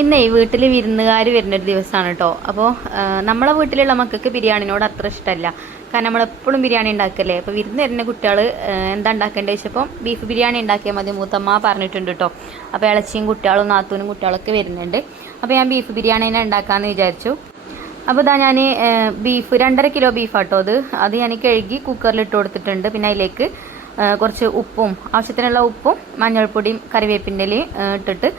ഇന്നേ വീട്ടിൽ വിരുന്നുകാർ വരുന്നൊരു ദിവസമാണ് കേട്ടോ. അപ്പോൾ നമ്മളെ വീട്ടിലുള്ള മക്കൾക്ക് ബിരിയാണിനോട് അത്ര ഇഷ്ടമല്ല. കാരണം നമ്മളെപ്പോഴും ബിരിയാണി ഉണ്ടാക്കല്ലേ. അപ്പോൾ വിരുന്ന് വരുന്ന കുട്ടികൾ എന്താ ഉണ്ടാക്കേണ്ടത് ചോദിച്ചപ്പോൾ ബീഫ് ബിരിയാണി ഉണ്ടാക്കിയാൽ മതി മൂത്തമ്മ പറഞ്ഞിട്ടുണ്ട് കേട്ടോ. അപ്പോൾ ഇളച്ചിയും കുട്ടികളും നാത്തൂനും കുട്ടികളൊക്കെ വരുന്നുണ്ട്. അപ്പോൾ ഞാൻ ബീഫ് ബിരിയാണി തന്നെ ഉണ്ടാക്കാമെന്ന് വിചാരിച്ചു. അപ്പോൾ ഇതാ ഞാൻ ബീഫ് 2.5 കിലോ ബീഫാട്ടോ അത് ഞാൻ കഴുകി കുക്കറിൽ ഇട്ട് കൊടുത്തിട്ടുണ്ട്. പിന്നെ അതിലേക്ക് കുറച്ച് ഉപ്പും ആവശ്യത്തിനുള്ള ഉപ്പും മഞ്ഞൾപ്പൊടിയും കറിവേപ്പിൻ്റെ ഇലയും ഇട്ടിട്ട്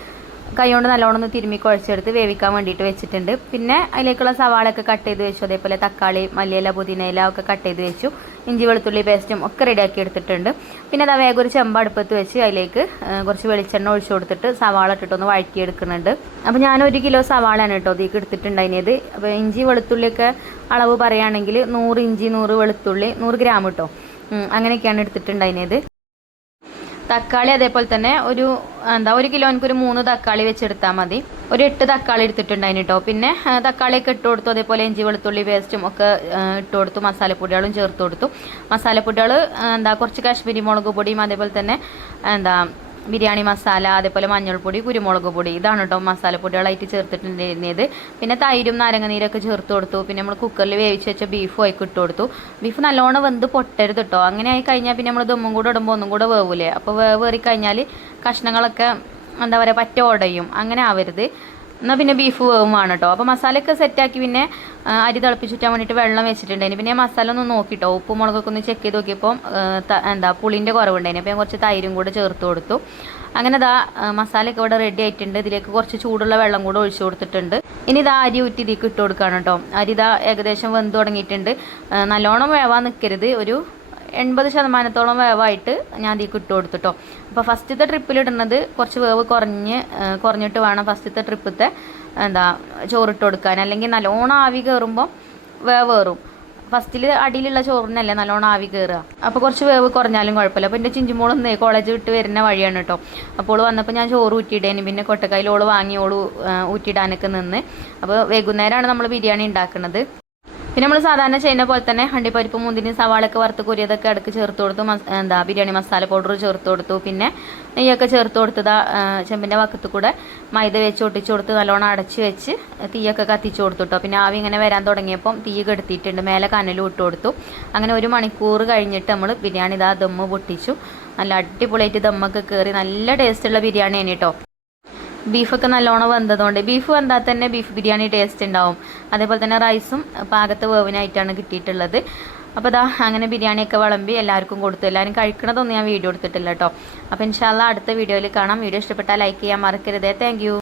കൈകൊണ്ട് നല്ലോണം ഒന്ന് തിരുമ്മി കുഴച്ചെടുത്ത് വേവിക്കാൻ വേണ്ടിയിട്ട് വെച്ചിട്ടുണ്ട്. പിന്നെ അതിലേക്കുള്ള സവാളയൊക്കെ കട്ട് ചെയ്ത് വെച്ചു. അതേപോലെ തക്കാളി, മല്ലിയില, പുതിനയില ഒക്കെ കട്ട് ചെയ്ത് വെച്ചു. ഇഞ്ചി വെളുത്തുള്ളി പേസ്റ്റും ഒക്കെ റെഡിയാക്കി എടുത്തിട്ടുണ്ട്. പിന്നെ അത് വേഗം ഒരു ചെമ്പ് അടുപ്പത്ത് വെച്ച് അതിലേക്ക് കുറച്ച് വെളിച്ചെണ്ണ ഒഴിച്ചു കൊടുത്തിട്ട് സവാള ഇട്ടിട്ടൊന്ന് വഴറ്റിയെടുക്കുന്നുണ്ട്. അപ്പോൾ ഞാൻ 1 കിലോ സവാളയാണ് കേട്ടോ ഇതിലേക്ക് എടുത്തിട്ടുണ്ടായിരുന്നത്. അപ്പോൾ ഇഞ്ചി വെളുത്തുള്ളിയൊക്കെ അളവ് പറയുകയാണെങ്കിൽ 100 ഇഞ്ചി 100 വെളുത്തുള്ളി 100 ഗ്രാം കേട്ടോ, അങ്ങനെയൊക്കെയാണ് എടുത്തിട്ടുണ്ടായിരുന്നത്. തക്കാളി അതേപോലെ തന്നെ ഒരു 1 കിലോയ്ക്ക് ഒരു 3 തക്കാളി വെച്ചെടുത്താൽ മതി. ഒരു 8 തക്കാളി എടുത്തിട്ടുണ്ടായിരുന്നു കേട്ടോ. പിന്നെ തക്കാളിയൊക്കെ ഇട്ട് കൊടുത്തു. അതേപോലെ ഇഞ്ചി വെളുത്തുള്ളി പേസ്റ്റും ഒക്കെ ഇട്ട് കൊടുത്തു. മസാലപ്പൊടികളും ചേർത്ത് കൊടുത്തു. മസാലപ്പൊടികൾ കുറച്ച് കാശ്മീരി മുളക് പൊടിയും അതേപോലെ തന്നെ ബിരിയാണി മസാല, അതേപോലെ മഞ്ഞൾപ്പൊടി, കുരുമുളക് പൊടി, ഇതാണ് കേട്ടോ മസാലപ്പൊടികളായിട്ട് ചേർത്തിട്ടുണ്ടായിരുന്നത്. പിന്നെ തൈരും നാരങ്ങ നീരൊക്കെ ചേർത്ത് കൊടുത്തു. പിന്നെ നമ്മൾ കുക്കറിൽ വേവിച്ച് വെച്ച ബീഫും ആയിക്ക് ഇട്ട് കൊടുത്തു. ബീഫ് നല്ലോണം വെന്ത് പൊട്ടരുത് കേട്ടോ. അങ്ങനെ ആയി കഴിഞ്ഞാൽ പിന്നെ നമ്മൾ ദമ്മും കൂടെ ഇടുമ്പോൾ ഒന്നും കൂടെ വേവൂലേ. അപ്പോൾ വേറി കഴിഞ്ഞാൽ കഷ്ണങ്ങളൊക്കെ പറ്റ ഉടയും. അങ്ങനെ ആവരുത്. എന്നാൽ പിന്നെ ബീഫ് വേവുമാണ് കേട്ടോ. അപ്പോൾ മസാലയൊക്കെ സെറ്റാക്കി പിന്നെ അരി തിളപ്പിച്ചിട്ടാൻ വേണ്ടിയിട്ട് വെള്ളം വെച്ചിട്ടുണ്ടായിരുന്നു. പിന്നെ മസാല ഒന്ന് നോക്കിട്ടോ, ഉപ്പും മുളകൊക്കെ ഒന്ന് ചെക്ക് ചെയ്ത് നോക്കിയപ്പോൾ പുളിൻ്റെ കുറവുണ്ടായിരുന്നു. അപ്പോൾ ഞാൻ കുറച്ച് തൈരും കൂടെ ചേർത്ത് കൊടുത്തു. അങ്ങനെ മസാലയൊക്കെ ഇവിടെ റെഡി ആയിട്ടുണ്ട്. ഇതിലേക്ക് കുറച്ച് ചൂടുള്ള വെള്ളം കൂടെ ഒഴിച്ചു കൊടുത്തിട്ടുണ്ട്. ഇനി അരി ഊറ്റി ഇതിലേക്ക് ഇട്ട് കൊടുക്കുകയാണ് കേട്ടോ. അരി ഏകദേശം വെന്ത് തുടങ്ങിയിട്ടുണ്ട്. നല്ലോണം വേവാൻ നിൽക്കരുത്. ഒരു 80% വേവായിട്ട് ഞാൻ ഇതിലേക്ക് ഇട്ട് കൊടുത്തിട്ടോ. അപ്പോൾ ഫസ്റ്റത്തെ ട്രിപ്പിലിടുന്നത് കുറച്ച് വേവ് കുറഞ്ഞിട്ട് വേണം ഫസ്റ്റത്തെ ട്രിപ്പത്തെ ചോറിട്ട് കൊടുക്കാൻ. അല്ലെങ്കിൽ നല്ലോണം ആവി കയറുമ്പോൾ വേവേറും. ഫസ്റ്റിൽ അടിയിലുള്ള ചോറിനല്ലേ നല്ലോണം ആവി കയറുക. അപ്പോൾ കുറച്ച് വേവ് കുറഞ്ഞാലും കുഴപ്പമില്ല. അപ്പോൾ എൻ്റെ ചിഞ്ചുമോളൊന്ന് കോളേജ് വിട്ട് വരുന്ന വഴിയാണ് കേട്ടോ. അപ്പോൾ വന്നപ്പോൾ ഞാൻ ചോറ് ഊറ്റിയിടേന്. പിന്നെ കൊട്ടക്കൈയിൽ വാങ്ങി ഊറ്റിയിടാനൊക്കെ നിന്ന്. അപ്പോൾ വൈകുന്നേരമാണ് നമ്മൾ ബിരിയാണി ഉണ്ടാക്കുന്നത്. പിന്നെ നമ്മൾ സാധാരണ ചെയ്യുന്ന പോലെ തന്നെ അണ്ടിപ്പരിപ്പ്, മുന്തിരി, സവാളൊക്കെ വറുത്ത് കുരിയതൊക്കെ ഇടയ്ക്ക് ചേർത്ത് കൊടുത്തു. ബിരിയാണി മസാല പൗഡർ ചേർത്ത് കൊടുത്തു. പിന്നെ നെയ്യൊക്കെ ചേർത്ത് കൊടുത്തത് ചെമ്പിൻ്റെ വക്കത്ത് കൂടെ മൈദ വെച്ച് ഒട്ടിച്ച് കൊടുത്ത് നല്ലോണം അടച്ച് വെച്ച് തീയൊക്കെ കത്തിച്ച് കൊടുത്തു കേട്ടോ. പിന്നെ ആവി ഇങ്ങനെ വരാൻ തുടങ്ങിയപ്പം തീ കെടുത്തിയിട്ടുണ്ട്. മേലെ കനലും ഇട്ട് കൊടുത്തു. അങ്ങനെ 1 മണിക്കൂർ കഴിഞ്ഞിട്ട് നമ്മൾ ബിരിയാണി ദമ്മ് പൊട്ടിച്ചു. നല്ല അടിപൊളിയായിട്ട് ദമ്മൊക്കെ കയറി നല്ല ടേസ്റ്റുള്ള ബിരിയാണിയാണ് കേട്ടോ. ബീഫൊക്കെ നല്ലോണം വെന്തതുകൊണ്ട് ബീഫ് വെന്താൽ തന്നെ ബീഫ് ബിരിയാണി ടേസ്റ്റ് ഉണ്ടാവും. അതേപോലെ തന്നെ റൈസും പാകത്ത് വേവിനായിട്ടാണ് കിട്ടിയിട്ടുള്ളത്. അപ്പോൾ അങ്ങനെ ബിരിയാണിയൊക്കെ വിളമ്പി എല്ലാവർക്കും കൊടുത്തു. എല്ലാവരും കഴിക്കണതൊന്നും ഞാൻ വീഡിയോ എടുത്തിട്ടില്ല കേട്ടോ. അപ്പോൾ ഇൻഷാ അല്ലാഹ് അടുത്ത വീഡിയോയിൽ കാണാം. വീഡിയോ ഇഷ്ടപ്പെട്ടാൽ ലൈക്ക് ചെയ്യാൻ മറക്കരുത്. Thank you.